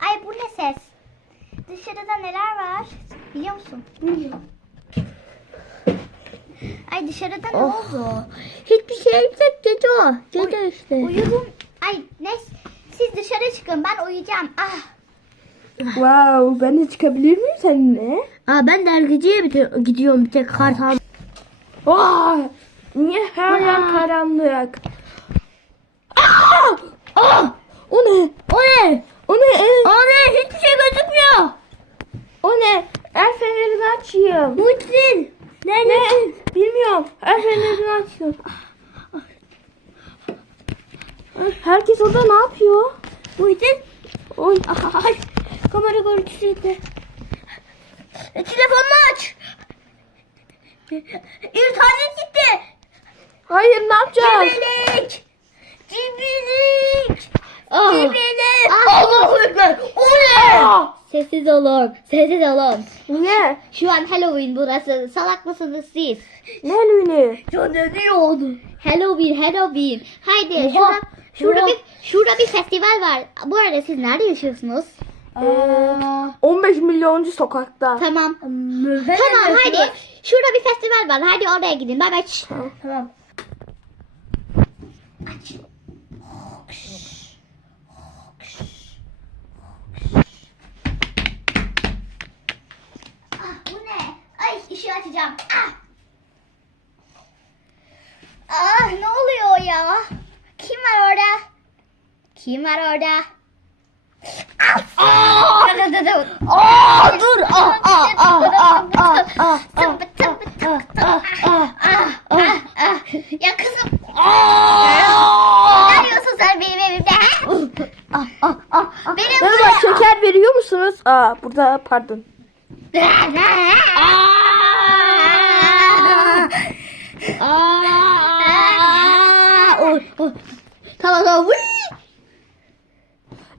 Ay bu ne ses? Dışarıda neler var? Biliyor musun? Bilmiyorum. Ay dışarıda ne Oh. oldu? Hiçbir şey yok gece o. Gece işte. Uyudum. Ay ne? Siz dışarı çıkın ben uyuyacağım. Ah. Wow, ben de çıkabilir miyim seninle? Aa ben dergiciye bir gidiyorum bir tek kart al. Vay! Niye her yer karanlık? Aa! Aa! O ne? O ne? O ne? O ne? Hiçbir şey gözükmüyor. o ne? El fenerini açayım. Muhsin. Ne ne? Bilmiyorum. El fenerini açayım. Herkes orada ne yapıyor? Muhsin. Oy. Ay, kamera görüntüsü gitti. E, Telefonunu aç. İnternet gitti. Hayır ne yapacağız? Cibilik. Cibilik. Ah. Cibilik. Ah. Allahu Ekber. O ne? Aa! Sessiz olun. Sessiz olun. Ne? Şu an Halloween burası. Salak mısınız siz? Ne Lüni? Ya ne diyordu? Halloween, Halloween. Haydi Oha. şurada, şurada bir, şurada bir festival var. Bu arada siz nerede yaşıyorsunuz? Ee, 15 milyoncu sokakta. Tamam. Tamam Tamam haydi. Şurada bir festival var. Haydi oraya gidin. Bay bay. Tamam. Aç. Ah, bu ne? Ay ışığı açacağım. Ah. Ah ne oluyor ya? Kim var orada? Kim var orada? Ah! Dı. Aa dur. Aa aa aa aa aa aa. Ah, ah, ah, ah. Ya kızım ne Aa. arıyorsun sen benim evimde? Ah ah ah. ah. Benim Merhaba şeker veriyor musunuz? Aa burada pardon. Aa. Tamam tamam. Vuy.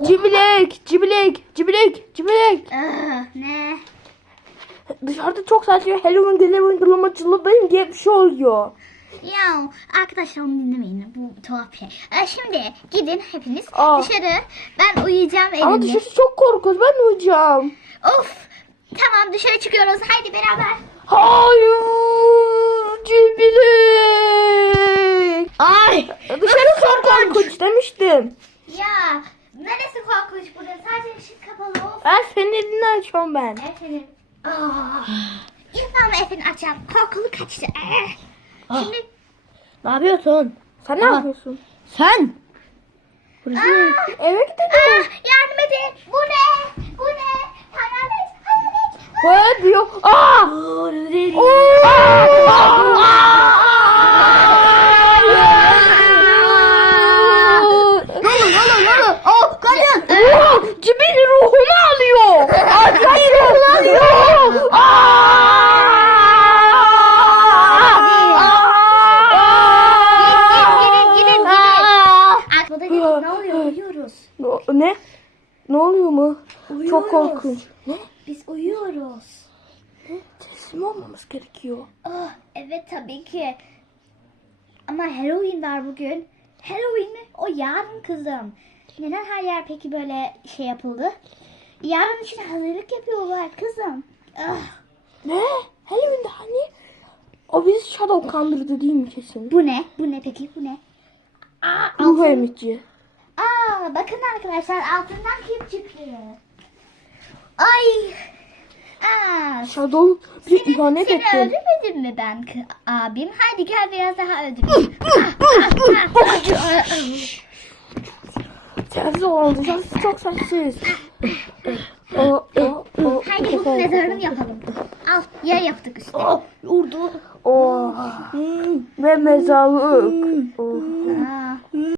Cibilek, cibilek, cibilek, cibilek. Ah, ne? Dışarıda çok saçma Halloween Halloween kılamacılığı diye bir şey oluyor. Ya arkadaşlar onu dinlemeyin. Bu tuhaf şey. Ee, şimdi gidin hepiniz Aa. dışarı. Ben uyuyacağım evimde. Ama dışarısı çok korkunç ben uyuyacağım. Of. Tamam dışarı çıkıyoruz. Haydi beraber. Hayır cibilek. Ay. Dışarı çok korkunç demiştim. Ya neresi korkunç burada? Sadece ışık kapalı. Of. El fenerini açıyorum ben. Efendim. Aa. İnsan efendim açacağım. Korkulu kaçtı. Eh. Ah. Şimdi Ne yapıyorsun? Sen ne Aa. yapıyorsun? Sen. Aa, Eve aa, gidelim. yardım edin. Bu ne? Bu ne? Hayalet. Hayalet. Böyle diyor. Aa! Ne olur ne olur ne olur. Oh kadın. Cibin ruhumu alıyor. Acayip ruhumu alıyor. Ne oluyor? Uyuyoruz. Ne? Ne oluyor mu? Çok korkunç. Ne? Biz uyuyoruz. Teslim olmamız gerekiyor. Oh, evet tabii ki. Ama Halloween var bugün. Halloween mi? O yarın kızım. Neden her yer peki böyle şey yapıldı? Yarın için hazırlık yapıyorlar kızım. Ah, Ne? Halloween'de hani? O bizi Shadow kandırdı değil mi kesin? bu ne? Bu ne peki? Bu ne? Aa, Ruh emici. Aa, bakın arkadaşlar altından kim çıktı? Ay. Aa, Shadow bir ihanet seni etti. öldürmedim mi ben abim? Haydi gel biraz daha öldüreyim. Ah, ah, ah. Sessiz oldu. Sessiz çok sessiz. o, o, o, Haydi bu mezarını yapalım. Al yer yaptık işte. Oh vurdu. o. Ve mezarlık. Oh. Aa,